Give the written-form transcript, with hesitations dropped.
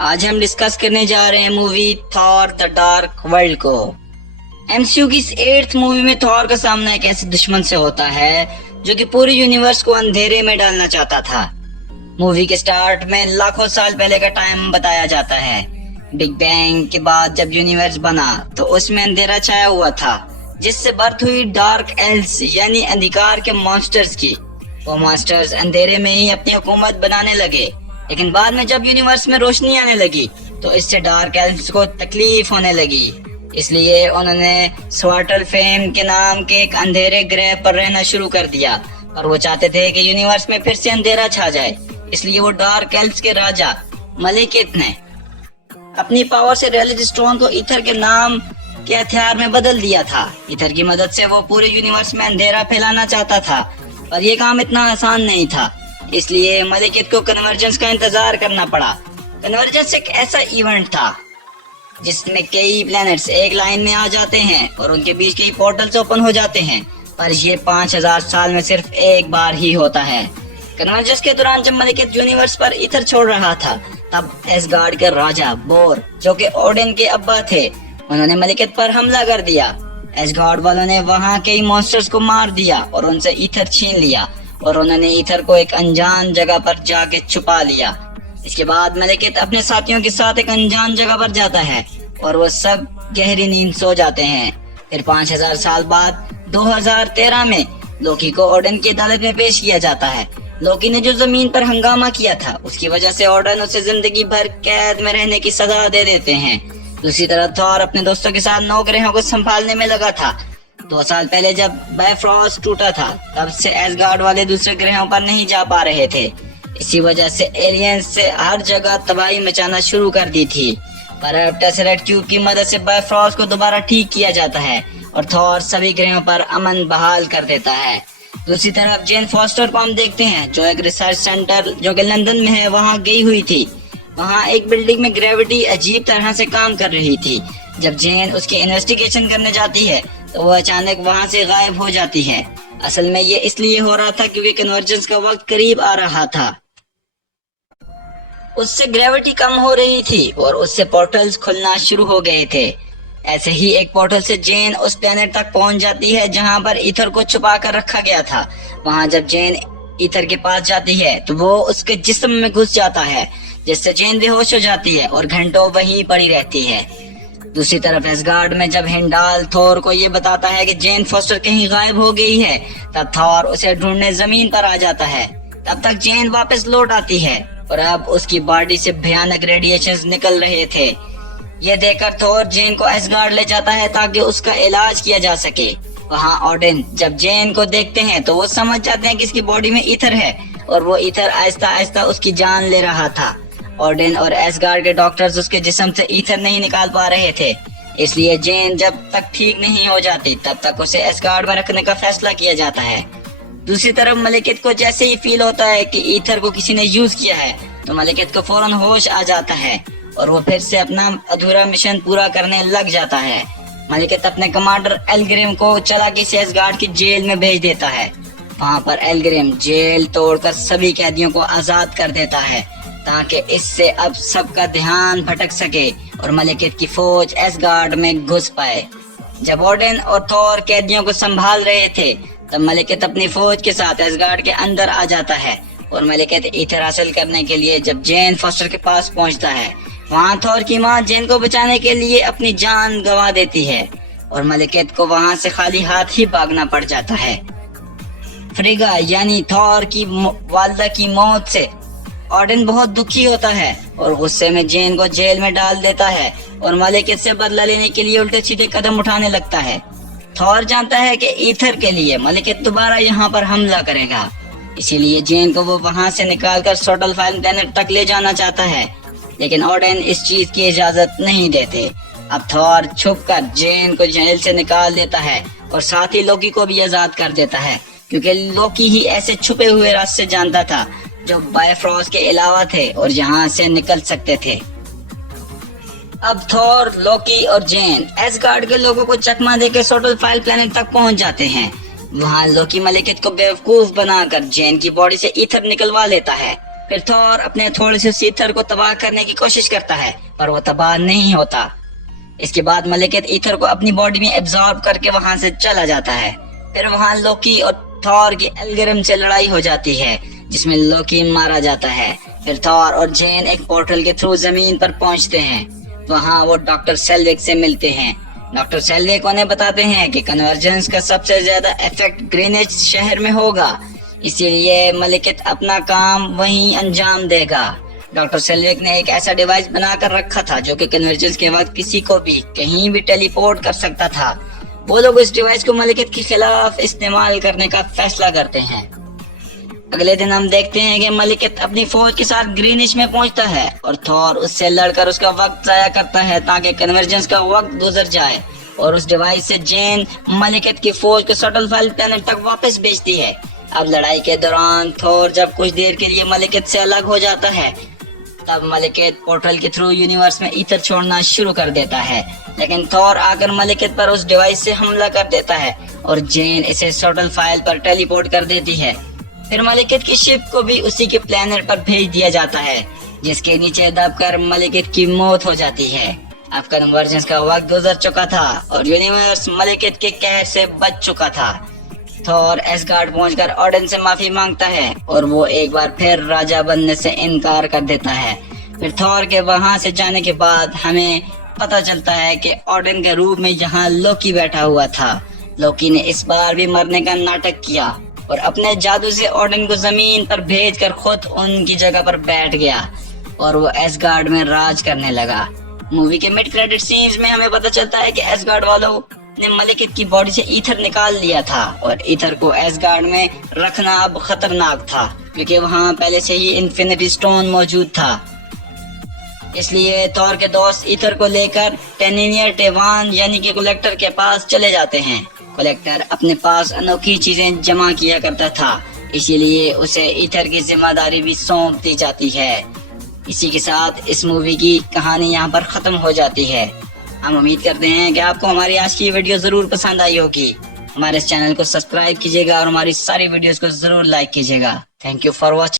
आज हम डिस्कस करने जा रहे हैं movie Thor the dark world को। एमसीयू की इस 8th मूवी में थॉर का सामना एक ऐसे दुश्मन से होता है जो कि पूरे यूनिवर्स को अंधेरे में डालना चाहता था। मूवी के स्टार्ट में लाखों साल पहले का टाइम बताया जाता है। बिग बैंग के बाद जब यूनिवर्स बना तो उसमें अंधेरा छाया हुआ था, जिससे बर्थ हुई डार्क एल्व्स यानी अंधकार के मॉन्स्टर्स की। वो मॉन्स्टर्स अंधेरे में ही अपनी हुकूमत बनाने लगे, लेकिन बाद में जब यूनिवर्स में रोशनी आने लगी तो इससे डार्क एल्व्स को तकलीफ होने लगी। इसलिए उन्होंने स्वार्टल फेम के नाम के एक अंधेरे ग्रह पर रहना शुरू कर दिया, और वो चाहते थे कि यूनिवर्स में फिर से अंधेरा छा जाए। इसलिए वो डार्क एल्व्स के राजा मलिकित ने अपनी पावर से रियलिटी स्टोन को ईथर के नाम के हथियार में बदल दिया था। ईथर की मदद से वो पूरे यूनिवर्स में अंधेरा फैलाना चाहता था, पर ये काम इतना आसान नहीं था। इसलिए मलिकित को कन्वर्जेंस का इंतजार करना पड़ा। कन्वर्जेंस एक ऐसा इवेंट था जिसमें कई प्लैनेट्स एक लाइन में आ जाते हैं और उनके बीच कई पोर्टल्स ओपन हो जाते हैं, पर ये 5000 साल में सिर्फ एक बार ही होता है। कन्वर्जेंस के दौरान जब मलिकित यूनिवर्स पर ईथर छोड़ रहा था, तब एसगार्ड के राजा बोर, जो कि ओडिन के अब्बा थे, उन्होंने मलिकित पर हमला कर दिया। एसगार्ड वालों ने वहां कई मॉन्स्टर्स को मार दिया और उनसे ईथर छीन लिया, और उन्होंने ईथर को एक अनजान जगह पर जाके छुपा लिया। इसके बाद मलिकित अपने साथियों के साथ एक अनजान जगह पर जाता है और वो सब गहरी नींद सो जाते हैं। फिर 5000 साल बाद 2013 में लोकी को ओडिन की अदालत में पेश किया जाता है। लोकी ने जो जमीन पर हंगामा किया था, उसकी वजह से ओडिन उसे जिंदगी भर कैद में रहने की सजा दे देते हैं। दूसरी तरफ थॉर अपने दोस्तों के साथ 9 ग्रहों को संभालने में लगा था। 2 साल पहले जब बायफ्रॉस्ट टूटा था, तब से एसगार्ड वाले दूसरे ग्रहों पर नहीं जा पा रहे थे। इसी वजह से एलियंस से हर जगह तबाही मचाना शुरू कर दी थी, पर अब टेसरेट क्यूब की मदद से बायफ्रॉस्ट को दोबारा ठीक किया जाता है और थॉर सभी ग्रहों पर अमन बहाल कर देता है। दूसरी तरफ जेन फॉस्टर को हम देखते हैं, जो एक रिसर्च सेंटर जो कि लंदन में है, वहाँ गई हुई थी। वहाँ एक बिल्डिंग में ग्रेविटी अजीब तरह से काम कर रही थी। जब जेन उसकी इन्वेस्टिगेशन करने जाती है तो वो अचानक वहाँ से गायब हो जाती है। असल में ये इसलिए हो रहा था क्योंकि कन्वर्जेंस का वक्त करीब आ रहा था। उससे ग्रेविटी कम हो रही थी और उससे पोर्टल्स खुलना शुरू हो गए थे। ऐसे ही एक पोर्टल से जेन उस प्लेनेट तक पहुंच जाती है जहां पर ईथर को छुपा कर रखा गया था। वहां जब जेन ईथर के पास जाती है तो वो उसके जिस्म में घुस जाता है, जिससे जेन बेहोश हो जाती है और घंटों वहीं पड़ी रहती है। दूसरी तरफ एसगार्ड में जब हिंडाल थॉर को ये बताता है कि जेन फॉस्टर कहीं गायब हो गई है, तब थॉर उसे ढूंढने जमीन पर आ जाता है। तब तक जेन वापस लौट आती है और अब उसकी बॉडी से भयानक रेडिएशंस निकल रहे थे। ये देखकर थॉर जेन को एसगार्ड ले जाता है ताकि उसका इलाज किया जा सके। वहाँ ओडिन जब जेन को देखते हैं तो वो समझ जाते हैं कि इसकी बॉडी में ईथर है, और वो ईथर आहिस्ता आहिस्ता उसकी जान ले रहा था। ओडिन और एसगार्ड के डॉक्टर्स उसके जिस्म से ईथर नहीं निकाल पा रहे थे, इसलिए जेन जब तक ठीक नहीं हो जाती तब तक उसे एसगार्ड में रखने का फैसला किया जाता है। दूसरी तरफ मलिकित को जैसे ही फील होता है कि ईथर को किसी ने यूज किया है, तो मलिकित को फौरन होश आ जाता है और वो फिर से अपना अधूरा मिशन पूरा करने लग जाता है। मलिकित अपने कमांडर एल्ग्रिम को चालाकी से एसगार्ड की जेल में भेज देता है। वहाँ पर एल्ग्रिम जेल तोड़कर सभी कैदियों को आजाद कर देता है, ताकि इससे अब सबका ध्यान भटक सके और मलिकित की फौज एसगार्ड में घुस पाए। जब ओडिन और थॉर कैदियों को संभाल रहे थे, तब मलिकित अपनी फौज के साथ एसगार्ड के अंदर आ जाता है, और मलिकित ईथर हासिल करने के लिए जब जेन फॉस्टर के पास पहुंचता है, वहाँ थॉर की माँ जेन को बचाने के लिए अपनी जान गंवा देती है और मलिकित को वहाँ से खाली हाथ ही भागना पड़ जाता है। फ्रिगा यानी थॉर की वालिदा की मौत से ओडिन बहुत दुखी होता है और गुस्से में जेन को जेल में डाल देता है और मलिकित से बदला लेने के लिए उल्टे सीधे कदम उठाने लगता है। थॉर जानता है कि ईथर के लिए मलिकित दोबारा यहाँ पर हमला करेगा, इसीलिए जेन को वो वहाँ से निकालकर सोटल फाइल प्लेनेट तक ले जाना चाहता है, लेकिन ओडिन इस चीज की इजाजत नहीं देते। अब थॉर छुपकर जेन को जेल से निकाल देता है और साथ ही लोकी को भी आजाद कर देता है, क्योंकि लोकी ही ऐसे छुपे हुए रास्ते जानता था जो बायफ्रॉस्ट के अलावा थे और यहाँ से निकल सकते थे। अब थॉर, लोकी और जेन एसगार्ड के लोगों को चकमा देकर सोटल फाइल प्लेनेट तक पहुंच जाते हैं। वहाँ लोकी मलिकित को बेवकूफ बनाकर जेन की बॉडी से ईथर निकलवा लेता है फिर थॉर अपने थोड़े से ईथर को तबाह करने की कोशिश करता है, पर वो तबाह नहीं होता। इसके बाद मलिकियत ईथर को अपनी बॉडी में एब्जॉर्ब करके वहां से चला जाता है। फिर वहां लोकी और थॉर की एल्गोरिथम से लड़ाई हो जाती है, जिसमें लोकी मारा जाता है। फिर थॉर और जेन एक पोर्टल के थ्रू जमीन पर पहुंचते हैं। वहां वो डॉक्टर सेल्विक से मिलते हैं। डॉक्टर सेल्विक उन्हें बताते हैं कि कन्वर्जेंस का सबसे ज्यादा इफेक्ट ग्रीनिच शहर में होगा, इसीलिए मलिकियत अपना काम वहीं अंजाम देगा। डॉक्टर सेल्विक ने एक ऐसा डिवाइस बनाकर रखा था जो कि कन्वर्जेंस के वक्त किसी को भी कहीं भी टेलीपोर्ट कर सकता था। वो लोग इस डिवाइस को मलिकियत के खिलाफ इस्तेमाल करने का फैसला करते हैं। अगले दिन हम देखते हैं कि मलिकियत अपनी फौज के साथ ग्रीनिच में पहुंचता है और थॉर उससे लड़कर उसका वक्त जाया करता है ताकि कन्वर्जेंस का वक्त गुजर जाए। और उस डिवाइस से जेन मलिकियत की फौज को शटल फाइल प्लेनेट तक वापस भेजती है। अब लड़ाई के दौरान थॉर जब कुछ देर के लिए मलिकियत से अलग हो जाता है, तब मलिकियत पोर्टल के थ्रू यूनिवर्स में ईथर छोड़ना शुरू कर देता है, लेकिन थॉर आकर मलिकियत पर उस डिवाइस से हमला कर देता है और जेन इसे शटल फाइल पर टेलीपोर्ट कर देती है। फिर मलिकियत की शिप को भी उसी के प्लेनेट पर भेज दिया जाता है, जिसके नीचे दबकर मलिकियत की मौत हो जाती है। अब कन्वर्जेंस का वक्त गुजर चुका था और यूनिवर्स मलिकियत के कहर से बच चुका था। थॉर एसगार्ड पहुंचकर ओडिन से माफी मांगता है और वो एक बार फिर राजा बनने से इनकार कर देता है। फिर थॉर के वहां से जाने के बाद हमें पता चलता है कि ओडिन के रूप में यहाँ लोकी बैठा हुआ था। लोकी ने इस बार भी मरने का नाटक किया और अपने जादू से ओडिन को जमीन पर भेजकर खुद उनकी जगह पर बैठ गया और वो एसगार्ड में राज करने लगा। मूवी के मिड क्रेडिट सीन्स में हमें पता चलता है कि एसगार्ड वालों ने मलिकियत की बॉडी से ईथर निकाल लिया था और ईथर को एसगार्ड में रखना अब खतरनाक था, क्योंकि वहां पहले से ही इन्फिनिटी स्टोन मौजूद था। इसलिए थॉर के दोस्त ईथर को लेकर टेनिनियर टेवान यानी कि कलेक्टर के पास चले जाते हैं। कलेक्टर अपने पास अनोखी चीजें जमा किया करता था, इसीलिए उसे ईथर की जिम्मेदारी भी सौंप दी जाती है। इसी के साथ इस मूवी की कहानी यहाँ पर खत्म हो जाती है। हम उम्मीद करते हैं कि आपको हमारी आज की वीडियो जरूर पसंद आई होगी। हमारे इस चैनल को सब्सक्राइब कीजिएगा और हमारी सारी वीडियोस को जरूर लाइक कीजिएगा। Thank you for watching.